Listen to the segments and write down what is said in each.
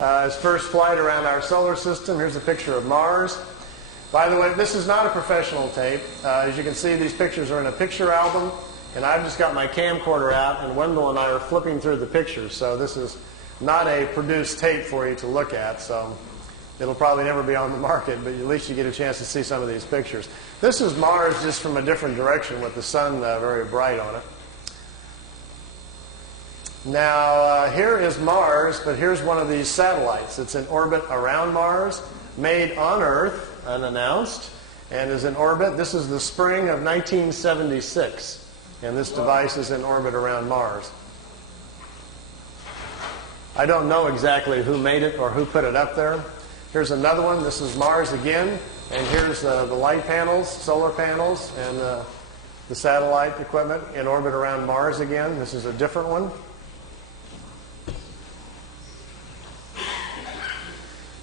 His first flight around our solar system. Here's a picture of Mars. By the way, this is not a professional tape. As you can see, these pictures are in a picture album, and I've just got my camcorder out, and Wendell and I are flipping through the pictures. So this is not a produced tape for you to look at, so it'll probably never be on the market, but at least you get a chance to see some of these pictures. This is Mars just from a different direction with the sun very bright on it. Now, here is Mars, but here's one of these satellites. It's in orbit around Mars, made on Earth, unannounced, and is in orbit. This is the spring of 1976, and this device is in orbit around Mars. I don't know exactly who made it or who put it up there. Here's another one. This is Mars again, and here's the light panels, solar panels, and the satellite equipment in orbit around Mars again. This is a different one.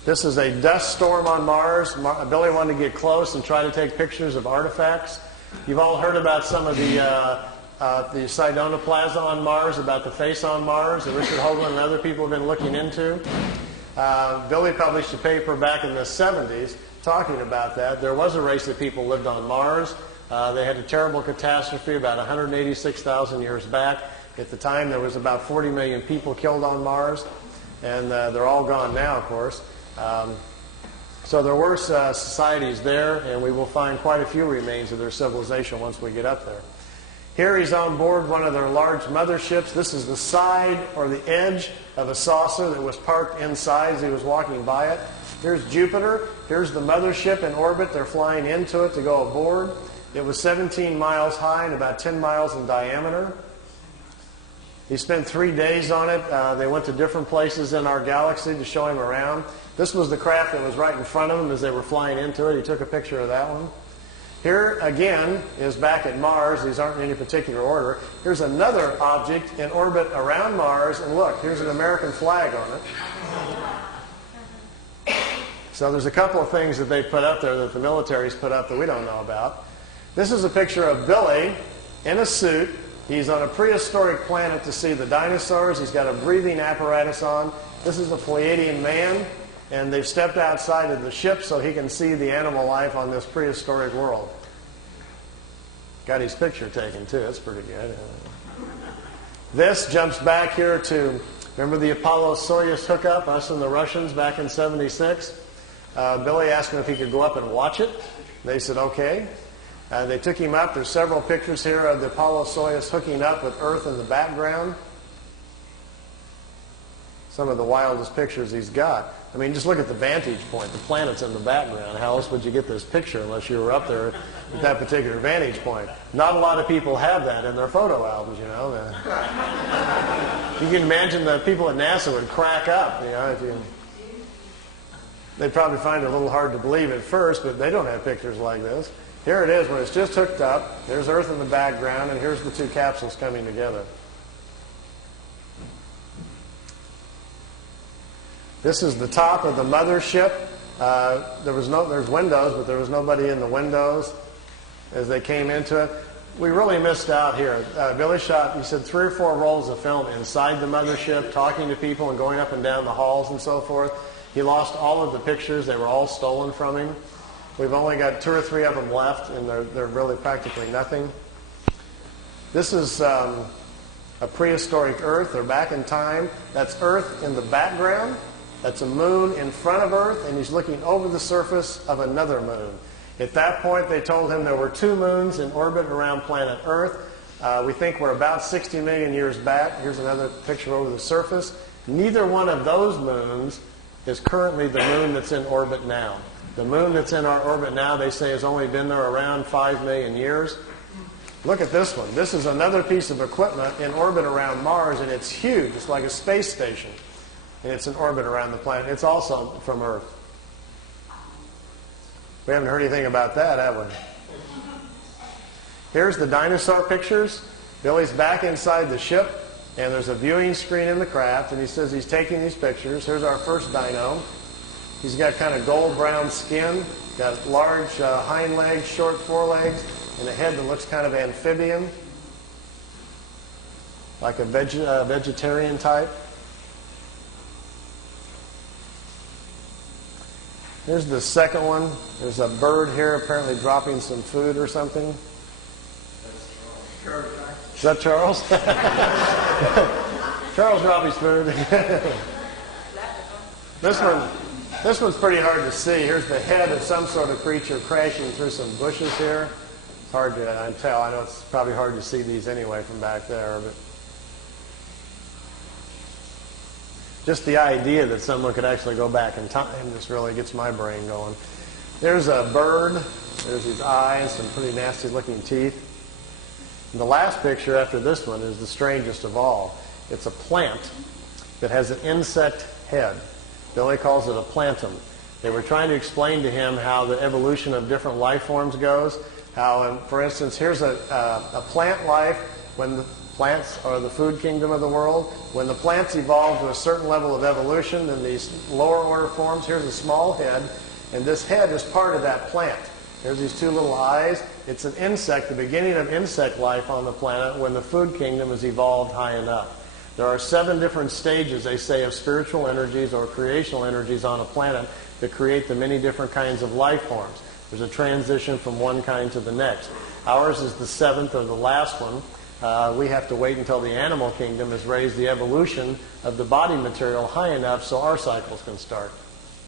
This is a dust storm on Mars. Billy wanted to get close and try to take pictures of artifacts. You've all heard about some of the Sedona Plaza on Mars, about the face on Mars that Richard Hoagland and other people have been looking into. Billy published a paper back in the 70s talking about that. There was a race of people lived on Mars. They had a terrible catastrophe about 186,000 years back. At the time, there was about 40 million people killed on Mars, and they're all gone now, of course. So there were societies there, and we will find quite a few remains of their civilization once we get up there. Here he's on board one of their large motherships. This is the side or the edge of a saucer that was parked inside as he was walking by it. Here's Jupiter. Here's the mothership in orbit. They're flying into it to go aboard. It was 17 miles high and about 10 miles in diameter. He spent 3 days on it. They went to different places in our galaxy to show him around. This was the craft that was right in front of him as they were flying into it. He took a picture of that one. Here, again, is back at Mars. These aren't in any particular order. Here's another object in orbit around Mars. And look, here's an American flag on it. So there's a couple of things that they put up there that the military's put up that we don't know about. This is a picture of Billy in a suit. He's on a prehistoric planet to see the dinosaurs. He's got a breathing apparatus on. This is a Pleiadian man, and they've stepped outside of the ship so he can see the animal life on this prehistoric world. Got his picture taken, too. That's pretty good. This jumps back here to, remember the Apollo-Soyuz hookup, us and the Russians back in '76? Billy asked him if he could go up and watch it. They said, okay. They took him up. There's several pictures here of the Apollo-Soyuz hooking up with Earth in the background. Some of the wildest pictures he's got. I mean, just look at the vantage point. The planet's in the background. How else would you get this picture unless you were up there at that particular vantage point? Not a lot of people have that in their photo albums, you know. You can imagine the people at NASA would crack up, you know. They'd probably find it a little hard to believe at first, but they don't have pictures like this. Here it is when it's just hooked up. There's Earth in the background, and here's the two capsules coming together. This is the top of the mothership. There's windows, but there was nobody in the windows as they came into it. We really missed out here. Billy shot, he said, 3 or 4 rolls of film inside the mothership, talking to people and going up and down the halls and so forth. He lost all of the pictures. They were all stolen from him. We've only got 2 or 3 of them left, and they're really practically nothing. This is a prehistoric Earth. They're back in time. That's Earth in the background. That's a moon in front of Earth, and he's looking over the surface of another moon. At that point, they told him there were 2 moons in orbit around planet Earth. We think we're about 60 million years back. Here's another picture over the surface. Neither one of those moons is currently the moon that's in orbit now. The moon that's in our orbit now, they say, has only been there around 5 million years. Look at this one. This is another piece of equipment in orbit around Mars, and it's huge. It's like a space station. And it's in orbit around the planet. It's also from Earth. We haven't heard anything about that, have we? Here's the dinosaur pictures. Billy's back inside the ship, and there's a viewing screen in the craft, and he says he's taking these pictures. Here's our first dino. He's got kind of gold-brown skin, got large hind legs, short forelegs, and a head that looks kind of amphibian, like a vegetarian type. Here's the second one. There's a bird here apparently dropping some food or something. Is that Charles? Charles dropped his food. This one's pretty hard to see. Here's the head of some sort of creature crashing through some bushes here. It's hard to tell. I know it's probably hard to see these anyway from back there, but just the idea that someone could actually go back in time just really gets my brain going. There's a bird. There's his eyes, some pretty nasty looking teeth. And the last picture after this one is the strangest of all. It's a plant that has an insect head. Billy calls it a plantum. They were trying to explain to him how the evolution of different life forms goes. How, for instance, here's a plant life when the plants are the food kingdom of the world. When the plants evolve to a certain level of evolution, then these lower order forms, here's a small head, and this head is part of that plant. There's these two little eyes. It's an insect, the beginning of insect life on the planet when the food kingdom has evolved high enough. There are 7 different stages, they say, of spiritual energies or creational energies on a planet that create the many different kinds of life forms. There's a transition from one kind to the next. Ours is the 7th or the last one. We have to wait until the animal kingdom has raised the evolution of the body material high enough so our cycles can start.